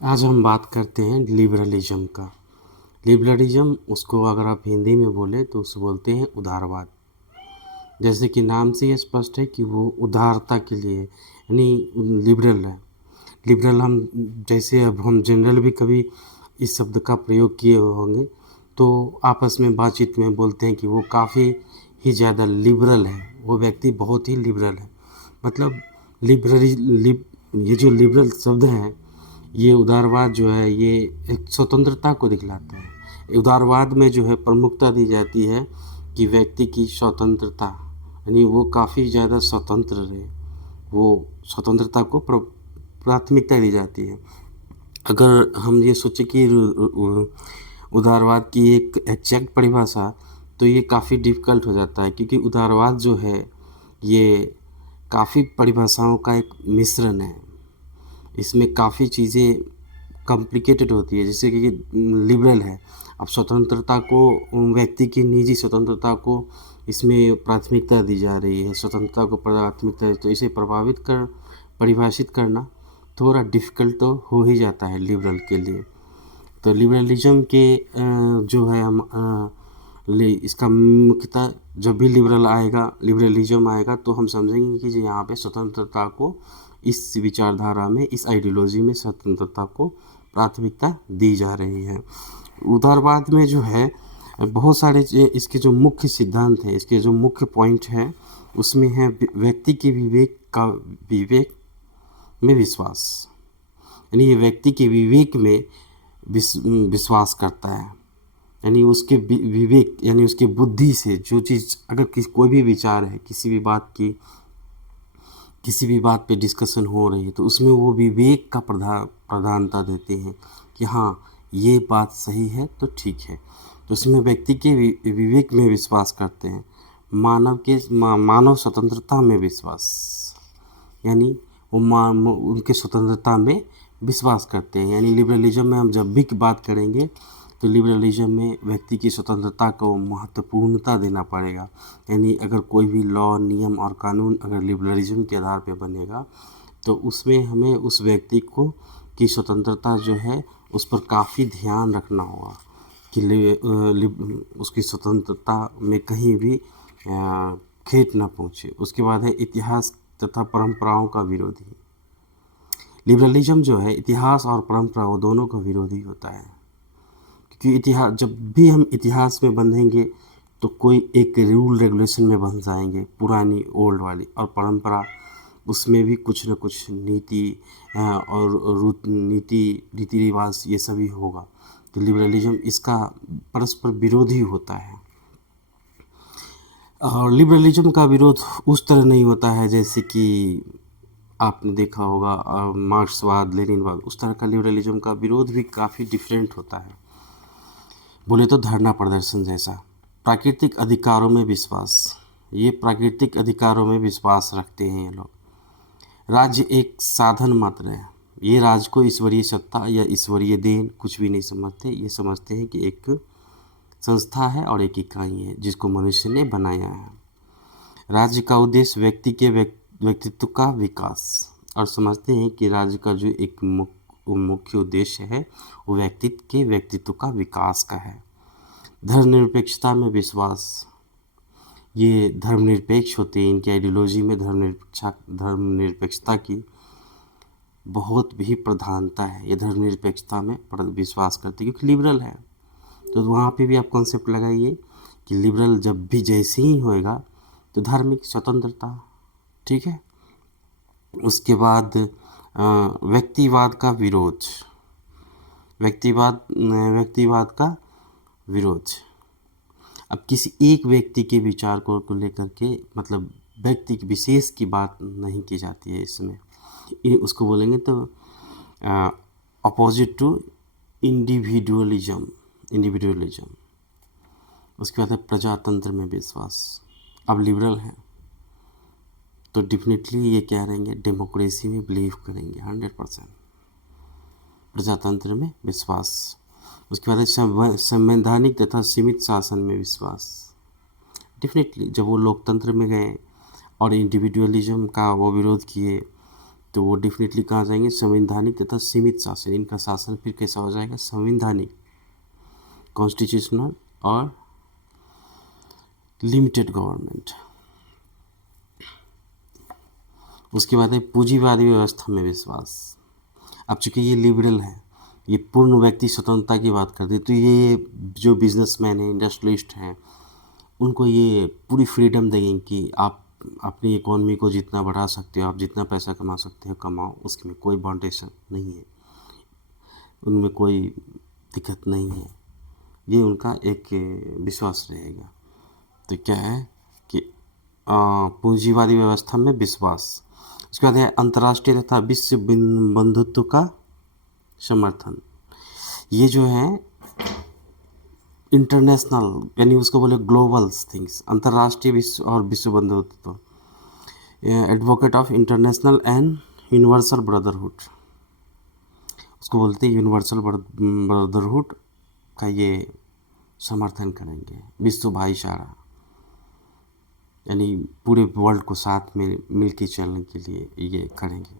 आज हम बात करते हैं लिबरलिज्म का। लिबरलिज्म उसको अगर आप हिंदी में बोले तो उसे बोलते हैं उदारवाद। जैसे कि नाम से ये स्पष्ट है कि वो उदारता के लिए यानी लिबरल है। लिबरल हम जैसे अब हम जनरल भी कभी इस शब्द का प्रयोग किए होंगे तो आपस में बातचीत में बोलते हैं कि वो काफ़ी ही ज़्यादा लिबरल है, वो व्यक्ति बहुत ही लिबरल है। मतलब लिबरली लिब ये जो लिबरल शब्द है, ये उदारवाद जो है ये एक स्वतंत्रता को दिखलाता है। उदारवाद में जो है प्रमुखता दी जाती है कि व्यक्ति की स्वतंत्रता, यानी वो काफ़ी ज़्यादा स्वतंत्र रहे, वो स्वतंत्रता को प्राथमिकता दी जाती है। अगर हम ये सोचें कि उदारवाद की एक एग्जैक्ट परिभाषा, तो ये काफ़ी डिफ़िकल्ट हो जाता है, क्योंकि उदारवाद जो है ये काफ़ी परिभाषाओं का एक मिश्रण है। इसमें काफ़ी चीज़ें कॉम्प्लिकेटेड होती है, जैसे कि लिबरल है। अब स्वतंत्रता को, व्यक्ति की निजी स्वतंत्रता को इसमें प्राथमिकता दी जा रही है, स्वतंत्रता को प्राथमिकता, तो इसे परिभाषित करना थोड़ा डिफ़िकल्ट तो हो ही जाता है लिबरल के लिए। तो लिबरलिज्म के जो है हम इसका मुख्यतः जब भी लिबरलिज्म आएगा तो हम समझेंगे कि जी यहाँ पे स्वतंत्रता को, इस विचारधारा में, इस आइडियोलॉजी में स्वतंत्रता को प्राथमिकता दी जा रही है। उदारवाद में जो है बहुत सारे इसके जो मुख्य सिद्धांत हैं, इसके जो मुख्य पॉइंट हैं, उसमें है व्यक्ति के विवेक में विश्वास। यानी ये व्यक्ति के विवेक में विश्वास करता है, यानी उसके विवेक यानी उसके बुद्धि से जो चीज़, अगर कोई भी विचार है, किसी भी बात पे डिस्कशन हो रही है, तो उसमें वो विवेक का प्रधानता देते हैं कि हाँ ये बात सही है तो ठीक है। तो उसमें व्यक्ति के विवेक में विश्वास करते हैं। मानव स्वतंत्रता में विश्वास, यानी वो उनके स्वतंत्रता में विश्वास करते हैं। यानी लिबरलिज्म में हम जब भी बात करेंगे तो लिबरलिज्म में व्यक्ति की स्वतंत्रता को महत्वपूर्णता देना पड़ेगा। यानी अगर कोई भी लॉ, नियम और कानून अगर लिबरलिज्म के आधार पर बनेगा तो उसमें हमें उस व्यक्ति को की स्वतंत्रता जो है उस पर काफ़ी ध्यान रखना होगा कि उसकी स्वतंत्रता में कहीं भी खेट ना पहुँचे। उसके बाद है इतिहास तथा परंपराओं का विरोधी। लिबरलिज्म जो है इतिहास और परंपराओं दोनों का विरोधी होता है, क्योंकि इतिहास, जब भी हम इतिहास में बंधेंगे तो कोई एक रूल रेगुलेशन में बंध जाएंगे, पुरानी ओल्ड वाली, और परंपरा उसमें भी कुछ न कुछ नीति और रीति रिवाज ये सभी होगा। तो लिबरलिज्म इसका परस्पर विरोधी होता है। और लिबरलिज्म का विरोध उस तरह नहीं होता है जैसे कि आपने देखा होगा मार्क्सवाद, लेनिनवाद, उस तरह का लिबरलिज्म का विरोध भी काफ़ी डिफरेंट होता है। बोले तो धरना प्रदर्शन जैसा। प्राकृतिक अधिकारों में विश्वास, ये प्राकृतिक अधिकारों में विश्वास रखते हैं ये लोग। राज्य एक साधन मात्र है, ये राज्य को ईश्वरीय सत्ता या ईश्वरीय देन कुछ भी नहीं समझते। ये समझते हैं कि एक संस्था है और एक इकाई है जिसको मनुष्य ने बनाया है। राज्य का उद्देश्य व्यक्ति के व्यक्तित्व का विकास, और समझते हैं कि राज्य का जो एक मुख्य उद्देश्य है वो व्यक्तित्व का विकास का है। धर्मनिरपेक्षता में विश्वास, ये धर्मनिरपेक्ष होते हैं, इनकी आइडियोलॉजी में धर्मनिरपेक्षता की बहुत भी प्रधानता है। ये धर्मनिरपेक्षता में विश्वास करते हैं क्योंकि लिबरल है। तो वहाँ पे भी आप कॉन्सेप्ट लगाइए कि लिबरल जब भी जैसे ही होएगा तो धार्मिक स्वतंत्रता, ठीक है। उसके बाद व्यक्तिवाद का विरोध, व्यक्तिवाद का विरोध। अब किसी एक व्यक्ति के विचार को लेकर के, मतलब व्यक्ति विशेष की बात नहीं की जाती है इसमें। उसको बोलेंगे तो अपोजिट टू इंडिविजुअलिज्म। उसके बाद है प्रजातंत्र में विश्वास। अब लिबरल है तो डेफिनेटली ये क्या रहेंगे, डेमोक्रेसी में बिलीव करेंगे 100%। प्रजातंत्र में विश्वास। उसके बाद है संवैधानिक तथा सीमित शासन में विश्वास। डेफिनेटली जब वो लोकतंत्र में गए और इंडिविजुअलिज्म का वो विरोध किए तो वो डेफिनेटली कहाँ जाएंगे, संवैधानिक तथा सीमित शासन। इनका शासन फिर कैसा हो जाएगा, संवैधानिक, कॉन्स्टिट्यूशनल और लिमिटेड गवर्नमेंट। उसके बाद है पूंजीवादी व्यवस्था में विश्वास। अब चूंकि ये लिबरल है, ये पूर्ण व्यक्ति स्वतंत्रता की बात करते हैं, तो ये जो बिजनेसमैन हैं, इंडस्ट्रियलिस्ट हैं, उनको ये पूरी फ्रीडम देंगे कि आप अपनी इकोनॉमी को जितना बढ़ा सकते हो, आप जितना पैसा कमा सकते हो कमाओ, उसमें कोई बाउंडेशन नहीं है, उनमें कोई दिक्कत नहीं है। ये उनका एक विश्वास रहेगा। तो क्या है कि पूंजीवादी व्यवस्था में विश्वास। उसके बाद है अंतर्राष्ट्रीय तथा विश्व बंधुत्व का समर्थन। ये जो है इंटरनेशनल, यानी उसको बोले ग्लोबल थिंग्स, अंतर्राष्ट्रीय विश्व और विश्व बंधुत्व, advocate of international and universal brotherhood, उसको बोलते हैं यूनिवर्सल ब्रदरहुड का ये समर्थन करेंगे। विश्व भाईचारा, यानी पूरे वर्ल्ड को साथ में मिल के चलने के लिए ये करेंगे।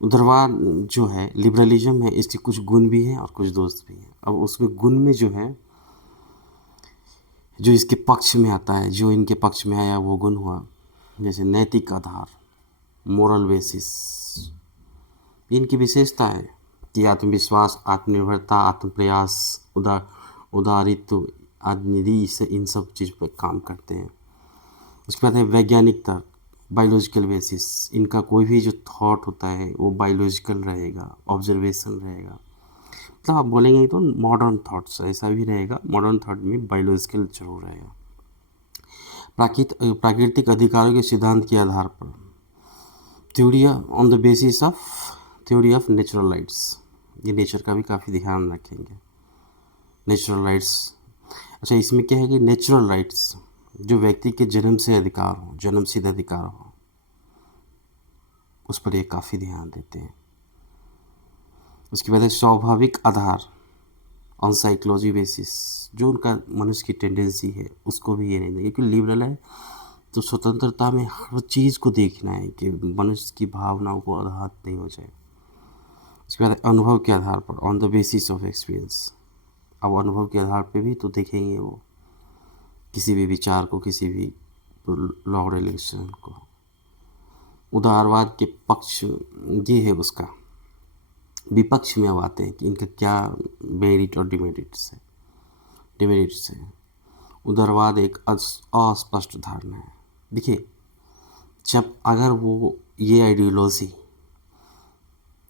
उदारवाद जो है, लिबरलिज्म है, इसके कुछ गुण भी हैं और कुछ दोष भी हैं। अब उसमें गुण में जो है, जो इसके पक्ष में आता है, जो इनके पक्ष में आया वो गुण हुआ, जैसे नैतिक आधार, मोरल बेसिस। इनकी विशेषता है कि आत्मविश्वास, आत्मनिर्भरता, आत्मप्रयास, उदारित्व आदि, इससे इन सब चीज़ पर काम करते हैं। उसके बाद है वैज्ञानिक तर्क, बायोलॉजिकल बेसिस। इनका कोई भी जो थॉट होता है वो बायोलॉजिकल रहेगा, ऑब्जर्वेशन रहेगा। मतलब आप बोलेंगे तो मॉडर्न थॉट्स ऐसा भी रहेगा, मॉडर्न थॉट में बायोलॉजिकल जरूर रहेगा। प्राकृतिक अधिकारों के सिद्धांत के आधार पर, theory on the basis of theory of natural rights. ये नेचर का भी काफ़ी ध्यान रखेंगे, नेचुरल राइट्स। अच्छा, इसमें क्या है कि नेचुरल राइट्स जो व्यक्ति के जन्म से अधिकार हो, जन्मसिद्ध अधिकार हो, उस पर ये काफ़ी ध्यान देते हैं। उसके बाद है स्वाभाविक आधार, ऑन साइकोलॉजी बेसिस, जो उनका मनुष्य की टेंडेंसी है उसको भी ये नहीं देंगे, क्योंकि लिबरल है तो स्वतंत्रता में हर चीज़ को देखना है कि मनुष्य की भावनाओं को आघात नहीं हो जाए। उसके बाद अनुभव के आधार पर, on the basis of experience. अब अनुभव के आधार पर भी तो देखेंगे वो किसी भी विचार को, किसी भी लॉ रेगुलेशन को। उदारवाद के पक्ष ये है, उसका विपक्ष में अब आते हैं कि इनका क्या मेरिट और डिमेरिट्स है। उदारवाद एक अस्पष्ट धारणा है। देखिए, जब अगर वो ये आइडियोलॉजी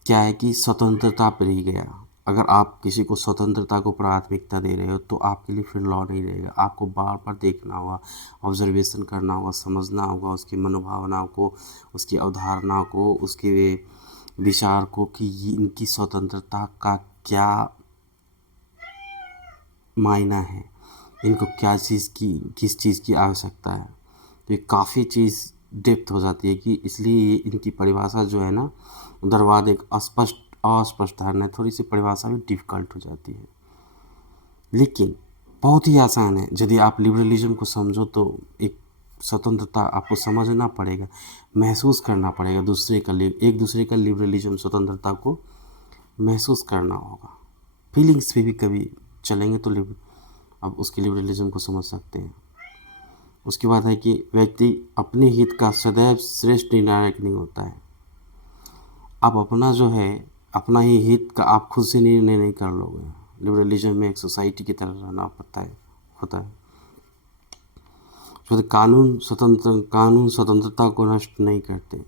क्या है कि स्वतंत्रता पर ही गया, अगर आप किसी को स्वतंत्रता को प्राथमिकता दे रहे हो तो आपके लिए फिर लॉ नहीं रहेगा। आपको बार बार देखना होगा, ऑब्जर्वेशन करना होगा, समझना होगा उसकी मनोभावनाओं को, उसकी अवधारणा को, उसके विचार को कि इनकी स्वतंत्रता का क्या मायना है, इनको क्या चीज़ की, किस चीज़ की आवश्यकता है। तो ये काफ़ी चीज़ डेप्थ हो जाती है कि इसलिए इनकी परिभाषा जो है ना, उदारवाद एक अस्पष्ट धारणा है, थोड़ी सी परिभाषा भी डिफ़िकल्ट हो जाती है, लेकिन बहुत ही आसान है। यदि आप लिबरलिज्म को समझो तो एक स्वतंत्रता आपको समझना पड़ेगा, महसूस करना पड़ेगा, एक दूसरे का लिबरलिज्म, स्वतंत्रता को महसूस करना होगा। फीलिंग्स पे भी कभी चलेंगे तो अब उसके लिबरलिज्म को समझ सकते हैं। उसके बाद है कि व्यक्ति अपने हित का सदैव श्रेष्ठ निर्णायक नहीं होता है। आप अपना जो है, अपना ही हित का आप खुद से निर्णय नहीं कर लोगे। लिबरलिज्म में एक सोसाइटी की तरह रहना होता है। तो कानून स्वतंत्रता को नष्ट नहीं करते।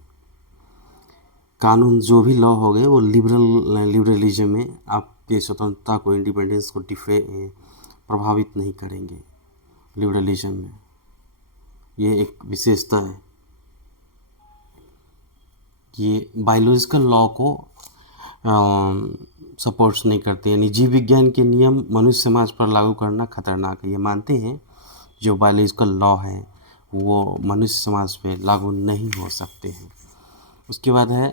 कानून जो भी लॉ हो गए वो लिबरलिज्म में आपके स्वतंत्रता को, इंडिपेंडेंस को प्रभावित नहीं करेंगे। लिबरलिज्म में ये एक विशेषता है। ये बायोलॉजिकल लॉ को सपोर्ट्स नहीं करते, यानी जीव विज्ञान के नियम मनुष्य समाज पर लागू करना खतरनाक है। ये मानते हैं जो बायोलॉजिकल लॉ है वो मनुष्य समाज पे लागू नहीं हो सकते हैं। उसके बाद है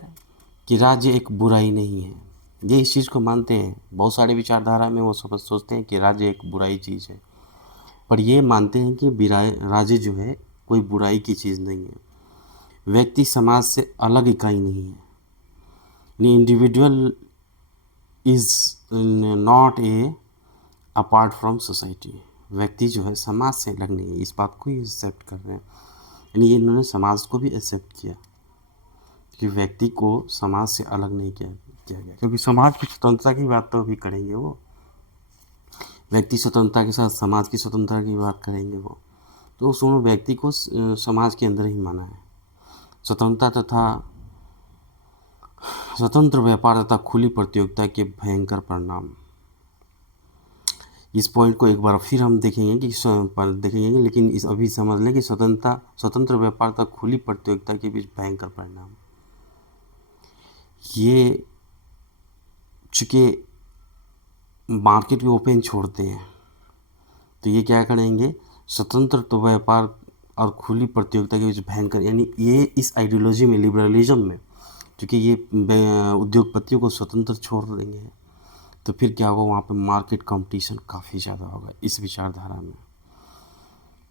कि राज्य एक बुराई नहीं है। ये इस चीज़ को मानते हैं। बहुत सारे विचारधारा में वो सोचते हैं कि राज्य एक बुराई चीज़ है, पर ये मानते हैं कि राज्य जो है कोई बुराई की चीज़ नहीं है। व्यक्ति समाज से अलग इकाई नहीं है। Individual is not a apart from society. व्यक्ति जो है समाज से अलग नहीं है, इस बात को ही एक्सेप्ट कर रहे हैं। यानी इन्होंने समाज को भी एक्सेप्ट किया कि व्यक्ति को समाज से अलग नहीं किया गया, क्योंकि समाज की स्वतंत्रता की बात तो अभी करेंगे वो, व्यक्ति स्वतंत्रता के साथ समाज की स्वतंत्रता की बात करेंगे वो। तो सुनो, व्यक्ति को समाज के अंदर ही माना है। स्वतंत्र व्यापार तथा खुली प्रतियोगिता के भयंकर परिणाम। इस पॉइंट को एक बार फिर हम देखेंगे लेकिन इस अभी समझ लें कि स्वतंत्र व्यापार तथा खुली प्रतियोगिता के बीच भयंकर परिणाम। ये चूँकि मार्केट को ओपन छोड़ते हैं, तो ये क्या करेंगे, स्वतंत्र तो व्यापार और खुली प्रतियोगिता के बीच भयंकर, यानी ये इस आइडियोलॉजी में, लिबरलिज्म में, क्योंकि ये उद्योगपतियों को स्वतंत्र छोड़ देंगे, तो फिर क्या होगा, वहाँ पे मार्केट कंपटीशन काफ़ी ज़्यादा होगा। इस विचारधारा में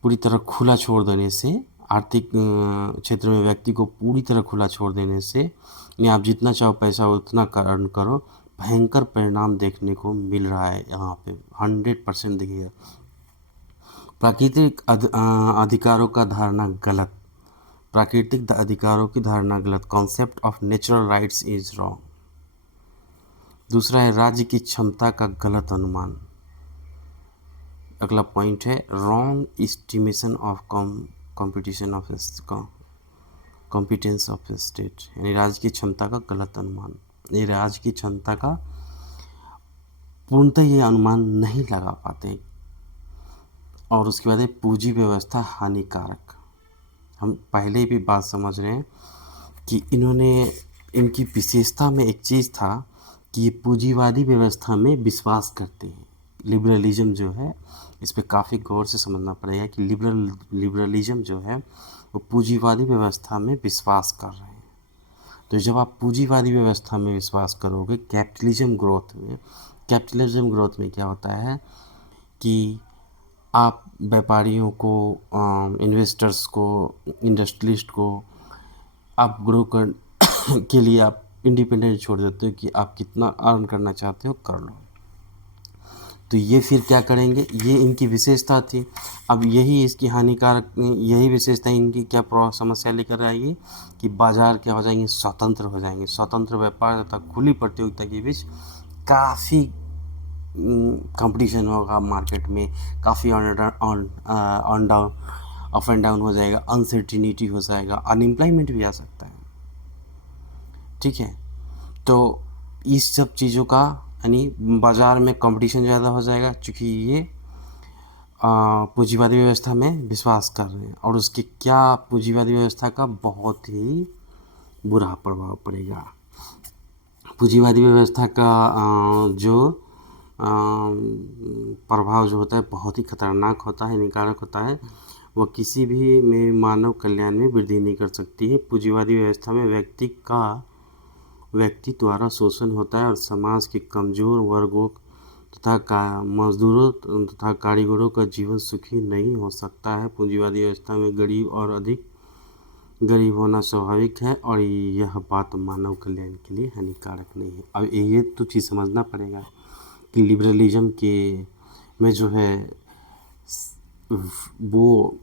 पूरी तरह खुला छोड़ देने से, आर्थिक क्षेत्र में व्यक्ति को पूरी तरह खुला छोड़ देने से, यानी आप जितना चाहो पैसा उतना अर्न करो, भयंकर परिणाम देखने को मिल रहा है यहाँ पे 100% देखिएगा। प्राकृतिक अधिकारों का धारणा गलत, प्राकृतिक अधिकारों की धारणा गलत, concept of natural rights is wrong. दूसरा है राज्य की क्षमता का गलत अनुमान। अगला पॉइंट है wrong estimation of competence of state, यानी राज्य की क्षमता का गलत अनुमान। ये राज्य की क्षमता का पूर्णतः ये अनुमान नहीं लगा पाते। और उसके बाद है पूंजी व्यवस्था हानिकारक। हम पहले भी बात समझ रहे हैं कि इनकी विशेषता में एक चीज़ था कि ये पूंजीवादी व्यवस्था में विश्वास करते हैं। लिबरलिज्म जो है, इस पर काफ़ी गौर से समझना पड़ेगा कि लिबरलिज्म जो है वो पूंजीवादी व्यवस्था में विश्वास कर रहे हैं। तो जब आप पूंजीवादी व्यवस्था में विश्वास करोगे, कैपिटलिज्म ग्रोथ में क्या होता है कि आप व्यापारियों को, इन्वेस्टर्स को, इंडस्ट्रियलिस्ट को आप ग्रो कर के लिए आप इंडिपेंडेंट छोड़ देते हो कि आप कितना अर्न करना चाहते हो कर लो। तो ये फिर क्या करेंगे, ये इनकी विशेषता थी। अब यही विशेषता इनकी क्या समस्या लेकर आएगी कि बाजार क्या हो जाएंगे, स्वतंत्र हो जाएंगे। स्वतंत्र व्यापार तथा खुली प्रतियोगिता के बीच काफ़ी कंपटीशन होगा मार्केट में, काफ़ी अप एंड डाउन हो जाएगा, अनसर्टिनिटी हो जाएगा, अनएम्प्लॉयमेंट भी आ सकता है। ठीक है, तो इस सब चीज़ों का, यानी बाज़ार में कंपटीशन ज़्यादा हो जाएगा, चूँकि ये पूंजीवादी व्यवस्था में विश्वास कर रहे हैं। और उसके क्या पूंजीवादी व्यवस्था का बहुत ही बुरा प्रभाव पड़ेगा। पूंजीवादी व्यवस्था का जो प्रभाव जो होता है बहुत ही खतरनाक होता है, हानिकारक होता है। वह किसी भी में मानव कल्याण में वृद्धि नहीं कर सकती है। पूंजीवादी व्यवस्था में व्यक्ति द्वारा शोषण होता है और समाज के कमज़ोर वर्गों तथा मजदूरों तथा कारीगरों का जीवन सुखी नहीं हो सकता है। पूंजीवादी व्यवस्था में गरीब और अधिक गरीब होना स्वाभाविक है और यह बात मानव कल्याण के लिए हानिकारक नहीं है। अब ये तो चीज़ समझना पड़ेगा कि लिबरलिज्म में जो है वो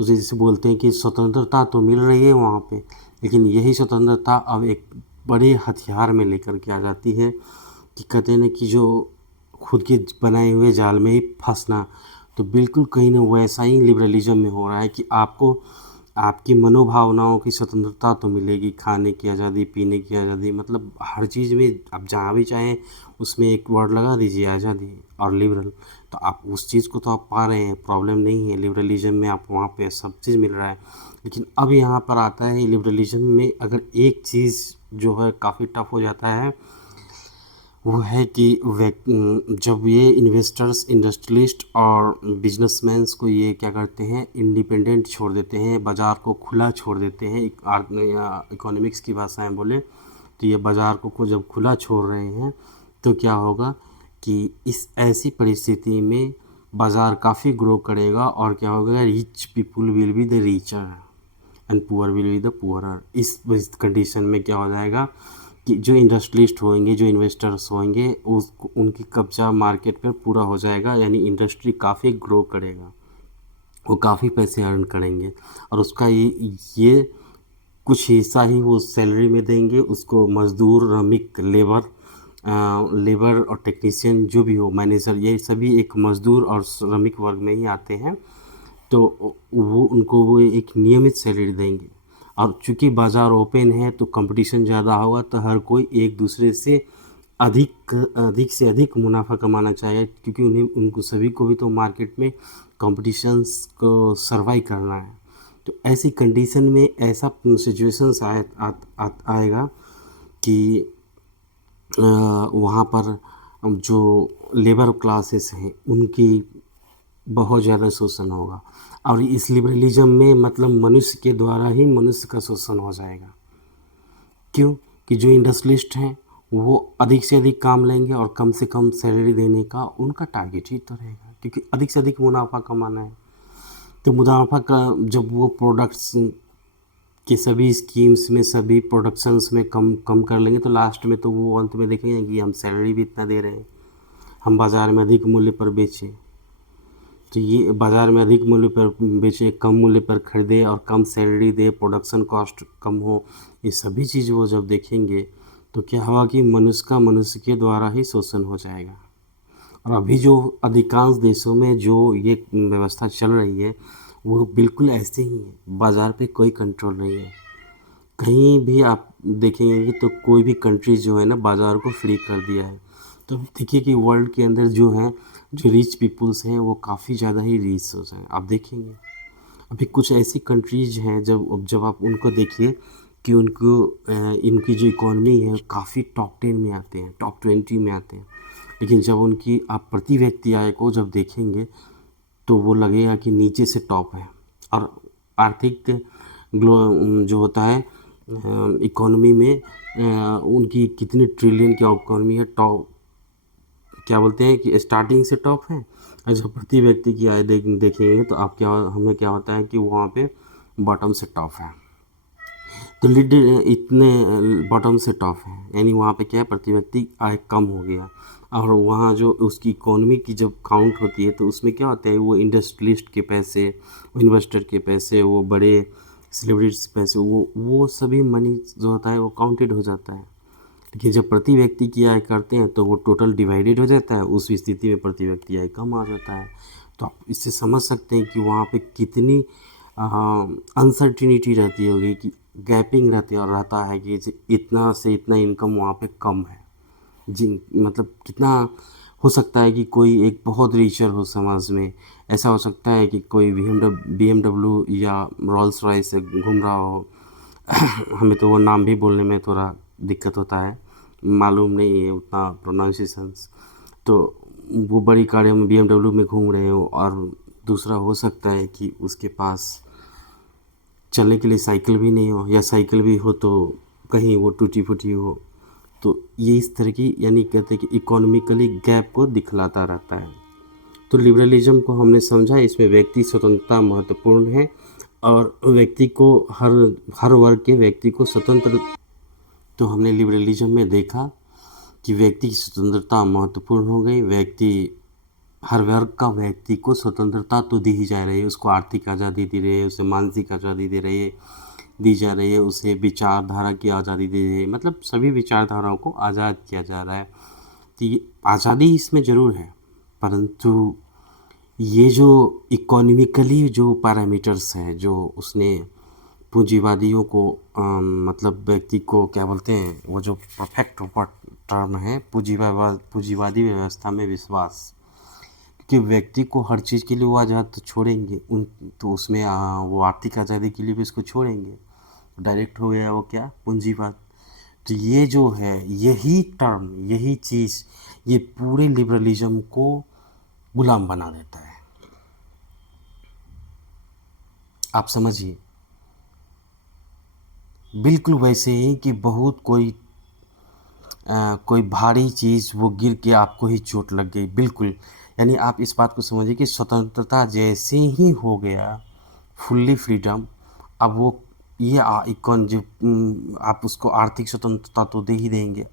जैसे बोलते हैं कि स्वतंत्रता तो मिल रही है वहाँ पे, लेकिन यही स्वतंत्रता अब एक बड़े हथियार में लेकर के आ जाती है कि कहते हैं कि जो खुद के बनाए हुए जाल में ही फंसना। तो बिल्कुल कहीं ना वैसा ही लिबरलिज्म में हो रहा है कि आपको आपकी मनोभावनाओं की स्वतंत्रता तो मिलेगी, खाने की आज़ादी, पीने की आज़ादी, मतलब हर चीज़ में आप जहाँ भी चाहें उसमें एक वर्ड लगा दीजिए आज़ादी और लिबरल, तो आप उस चीज़ को तो आप पा रहे हैं, प्रॉब्लम नहीं है। लिबरलिज्म में आप वहाँ पे सब चीज़ मिल रहा है। लेकिन अब यहाँ पर आता है लिबरलिज्म में अगर एक चीज़ जो है काफ़ी टफ हो जाता है, वो है कि जब ये इन्वेस्टर्स, इंडस्ट्रियलिस्ट और बिजनेसमैन्स को ये क्या करते हैं, इंडिपेंडेंट छोड़ देते हैं, बाज़ार को खुला छोड़ देते हैं। इकोनॉमिक्स की भाषा में बोले तो ये बाज़ार को जब खुला छोड़ रहे हैं तो क्या होगा कि इस ऐसी परिस्थिति में बाज़ार काफ़ी ग्रो करेगा और क्या होगा, rich people will be the richer and poor will be the poorer. इस कंडीशन में क्या हो जाएगा कि जो इंडस्ट्रियलिस्ट होंगे, जो इन्वेस्टर्स होंगे, उस उनकी कब्जा मार्केट पर पूरा हो जाएगा, यानी इंडस्ट्री काफ़ी ग्रो करेगा, वो काफ़ी पैसे अर्न करेंगे और उसका ये कुछ हिस्सा ही वो सैलरी में देंगे उसको। मज़दूर, श्रमिक, लेबर और टेक्नीशियन जो भी हो, मैनेजर, ये सभी एक मज़दूर और श्रमिक वर्ग में ही आते हैं। तो वो उनको वो एक नियमित सैलरी देंगे और चूँकि बाज़ार ओपन है तो कंपटीशन ज़्यादा होगा, तो हर कोई एक दूसरे से अधिक से अधिक मुनाफा कमाना चाहेगा, क्योंकि उनको सभी को भी तो मार्केट में कॉम्पिटिशन्स को सर्वाइव करना है। तो ऐसी कंडीशन में ऐसा सिचुएशंस आएगा कि वहाँ पर जो लेबर क्लासेस हैं उनकी बहुत ज़्यादा शोषण होगा और इस लिबरलिज्म में मतलब मनुष्य के द्वारा ही मनुष्य का शोषण हो जाएगा। क्यों? कि जो इंडस्ट्रियलिस्ट हैं वो अधिक से अधिक काम लेंगे और कम से कम सैलरी देने का उनका टारगेट ही तो रहेगा, क्योंकि अधिक से अधिक मुनाफा कमाना है। तो मुनाफा का जब वो प्रोडक्ट्स के सभी स्कीम्स में, सभी प्रोडक्शंस में कम कम कर लेंगे, तो लास्ट में तो वो अंत में देखेंगे कि हम सैलरी भी इतना दे रहे हैं, हम बाज़ार में अधिक मूल्य पर बेचें। तो ये बाज़ार में अधिक मूल्य पर बेचे, कम मूल्य पर खरीदे और कम सैलरी दे, प्रोडक्शन कॉस्ट कम हो, ये सभी चीज़ वो जब देखेंगे तो क्या होगा कि मनुष्य का मनुष्य के द्वारा ही शोषण हो जाएगा। और अभी जो अधिकांश देशों में जो ये व्यवस्था चल रही है वो बिल्कुल ऐसे ही है, बाज़ार पे कोई कंट्रोल नहीं है। कहीं भी आप देखेंगे कि तो कोई भी कंट्री जो है ना बाज़ार को फ्री कर दिया है। तो देखिए कि वर्ल्ड के अंदर जो है, जो रिच पीपुल्स हैं वो काफ़ी ज़्यादा ही रिच हो जाए, आप देखेंगे। अभी कुछ ऐसी कंट्रीज हैं जब आप उनको देखिए कि उनको इनकी जो इकोनॉमी है काफ़ी टॉप 10 में आते हैं, टॉप 20 में आते हैं, लेकिन जब उनकी आप प्रति व्यक्ति आय को जब देखेंगे तो वो लगेगा कि नीचे से टॉप है। और आर्थिक जो होता है इकोनॉमी में उनकी कितने ट्रिलियन की इकोनॉमी है, टॉप क्या बोलते हैं कि स्टार्टिंग से टॉप है। और जब प्रति व्यक्ति की आय देखेंगे तो आप क्या हमें क्या होता है कि वहाँ पे बॉटम से टॉप है। तो लीड इतने बॉटम से टॉप है, यानी वहाँ पे क्या है, प्रति व्यक्ति आय कम हो गया। और वहाँ जो उसकी इकोनॉमी की जब काउंट होती है तो उसमें क्या होता है, वो इंडस्ट्रियलिस्ट के पैसे, वो इन्वेस्टर के पैसे, वो बड़े सेलिब्रिटीज के पैसे, वो सभी मनी जो होता है वो काउंटेड हो जाता है। लेकिन जब प्रति व्यक्ति की आय करते हैं तो वो टोटल डिवाइडेड हो जाता है, उस स्थिति में प्रति व्यक्ति आय कम आ जाता है। तो आप इससे समझ सकते हैं कि वहाँ पे कितनी अनसर्टिनिटी रहती होगी, कि गैपिंग रहती है और रहता है कि इतना से इतना इनकम वहाँ पे कम है। जी, मतलब कितना हो सकता है कि कोई एक बहुत रिचर हो समाज में, ऐसा हो सकता है कि कोई BMW या रोल्स रॉयस से घूम रहा हो हमें तो वो नाम भी बोलने में थोड़ा दिक्कत होता है, मालूम नहीं है उतना प्रोनाउंसिएशंस। तो वो बड़ी कारें में BMW में घूम रहे हो, और दूसरा हो सकता है कि उसके पास चलने के लिए साइकिल भी नहीं हो, या साइकिल भी हो तो कहीं वो टूटी फूटी हो। तो ये इस तरह की, यानी कहते हैं कि इकोनॉमिकली गैप को दिखलाता रहता है। तो लिबरलिज्म को हमने समझा, इसमें व्यक्ति स्वतंत्रता महत्वपूर्ण है और व्यक्ति को हर वर्ग के व्यक्ति को स्वतंत्र। तो हमने लिबरलिज्म में देखा कि व्यक्ति की स्वतंत्रता महत्वपूर्ण हो गई। हर वर्ग का व्यक्ति को स्वतंत्रता तो दी ही जा रही है, उसको आर्थिक आज़ादी दी रही है, उसे मानसिक आज़ादी दी जा रही है, उसे विचारधारा की आज़ादी दी रही है, मतलब सभी विचारधाराओं को आज़ाद किया जा रहा है। तो ये आज़ादी इसमें ज़रूर है, परंतु ये जो इकोनॉमिकली जो पैरामीटर्स हैं, जो उसने पूंजीवादियों को मतलब व्यक्ति को क्या बोलते हैं, वो जो परफेक्ट टर्म है, पूंजीवादी व्यवस्था में विश्वास, कि व्यक्ति को हर चीज़ के लिए वो आज़ाद तो छोड़ेंगे तो उसमें वो आर्थिक आज़ादी के लिए भी इसको छोड़ेंगे, डायरेक्ट हो गया वो क्या, पूंजीवाद। तो ये जो है, यही टर्म, यही चीज़, ये पूरे लिबरलिज्म को गुलाम बना देता है। आप समझिए, बिल्कुल वैसे ही कि बहुत कोई भारी चीज़ वो गिर के आपको ही चोट लग गई, बिल्कुल। यानी आप इस बात को समझिए कि स्वतंत्रता जैसे ही हो गया, फुल्ली फ्रीडम, अब वो ये आप उसको आर्थिक स्वतंत्रता तो दे ही देंगे,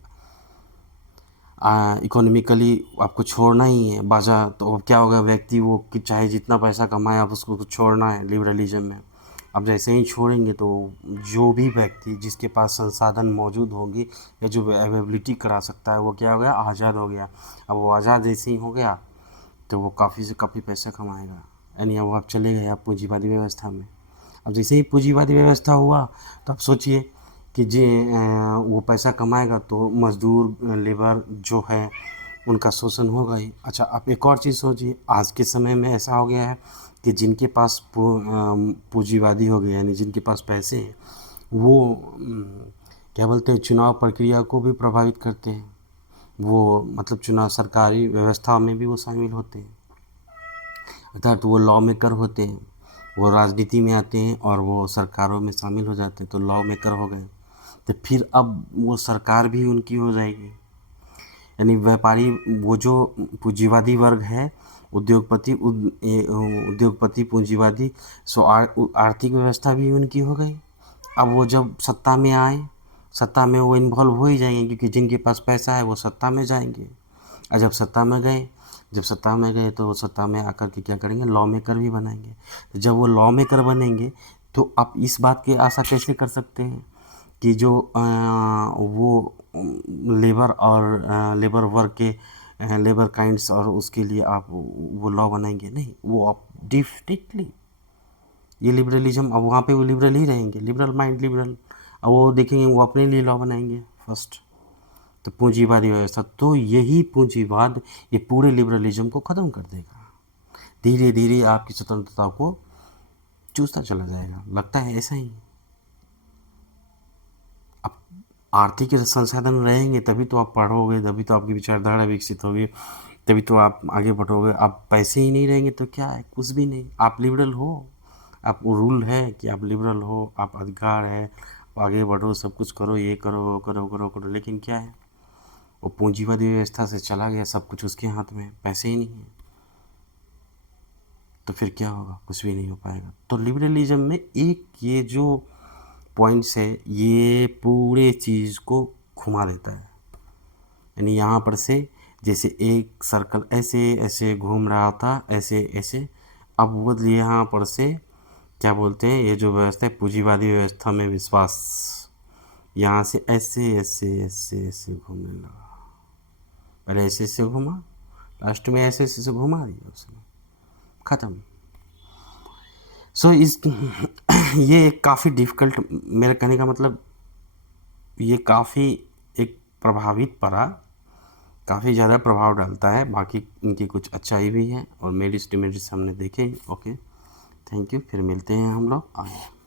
इकोनॉमिकली आपको छोड़ना ही है बाजार, तो अब क्या होगा, व्यक्ति वो कि चाहे जितना पैसा कमाए आप उसको कुछ छोड़ना है लिबरलिज्म में। अब जैसे ही छोड़ेंगे तो जो भी व्यक्ति जिसके पास संसाधन मौजूद होंगे या जो अवेलेबिलिटी करा सकता है वो क्या हो गया, आज़ाद हो गया। अब वो आज़ाद जैसे ही हो गया तो वो काफ़ी से काफ़ी पैसा कमाएगा, यानी अब आप चले गए आप पूंजीवादी व्यवस्था में। अब जैसे ही पूंजीवादी व्यवस्था हुआ तो आप सोचिए कि वो पैसा कमाएगा तो मज़दूर लेबर जो है उनका शोषण होगा ही। अच्छा, आप एक और चीज़ सोचिए, आज के समय में ऐसा हो गया है कि जिनके पास पूंजीवादी हो गए, यानी जिनके पास पैसे हैं, वो क्या बोलते हैं, चुनाव प्रक्रिया को भी प्रभावित करते हैं। वो मतलब चुनाव सरकारी व्यवस्था में भी वो शामिल होते हैं, अर्थात वो लॉ मेकर होते हैं, वो राजनीति में आते हैं और वो सरकारों में शामिल हो जाते हैं, तो लॉ मेकर हो गए। तो फिर अब वो सरकार भी उनकी हो जाएगी, यानी व्यापारी, वो जो पूंजीवादी वर्ग है, उद्योगपति पूंजीवादी, सो आर्थिक व्यवस्था भी उनकी हो गई। अब वो जब सत्ता में आए, सत्ता में वो इन्वॉल्व हो ही जाएंगे, क्योंकि जिनके पास पैसा है वो सत्ता में जाएंगे। और जब सत्ता में गए तो वो सत्ता में आकर के क्या करेंगे, लॉ मेकर भी बनाएंगे। तो जब वो लॉ मेकर बनेंगे तो आप इस बात की आशा कैसे कर सकते हैं कि जो वो लेबर वर्ग के लेबर काइंड्स और उसके लिए आप वो लॉ बनाएंगे? नहीं, वो आप डिफिनेटली ये लिबरलिज्म, अब वहाँ पे वो लिबरल ही रहेंगे, लिबरल माइंड लिबरल। अब वो देखेंगे वो अपने लिए लॉ बनाएंगे फर्स्ट। तो पूंजीवादी व्यवस्था, तो यही पूंजीवाद ये पूरे लिबरलिज्म को ख़त्म कर देगा, धीरे धीरे आपकी स्वतंत्रता को चूसता चला जाएगा, लगता है ऐसा ही। अब आर्थिक संसाधन रहेंगे तभी तो आप पढ़ोगे, तभी तो आपकी विचारधारा विकसित होगी, तभी तो आप आगे बढ़ोगे। आप पैसे ही नहीं रहेंगे तो क्या है, कुछ भी नहीं। आप लिबरल हो, आप रूल है कि आप लिबरल हो, आप अधिकार है, आगे बढ़ो, सब कुछ करो, ये करो वो करो करो करो, लेकिन क्या है, वो पूंजीवादी व्यवस्था से चला गया, सब कुछ उसके हाथ में, पैसे ही नहीं है, तो फिर क्या होगा, कुछ भी नहीं हो पाएगा। तो लिबरलिज्म में एक ये जो पॉइंट्स है ये पूरे चीज़ को घुमा देता है, यानी यहाँ पर से जैसे एक सर्कल ऐसे ऐसे घूम रहा था, ऐसे ऐसे, अब वो यहाँ पर से क्या बोलते हैं, ये जो व्यवस्था है पूंजीवादी व्यवस्था में विश्वास, यहाँ से ऐसे ऐसे ऐसे ऐसे घूमने लगा। पहले ऐसे ऐसे घुमा, लास्ट में ऐसे ऐसे घुमा दिया उसने, ख़त्म। सो इस ये काफ़ी डिफ़िकल्ट, मेरे कहने का मतलब ये काफ़ी एक प्रभावित पड़ा, काफ़ी ज़्यादा प्रभाव डालता है। बाकी इनकी कुछ अच्छाई भी है और मेरिट्स डिमेरिट्स हमने देखे। ओके, थैंक यू, फिर मिलते हैं हम लोग आगे।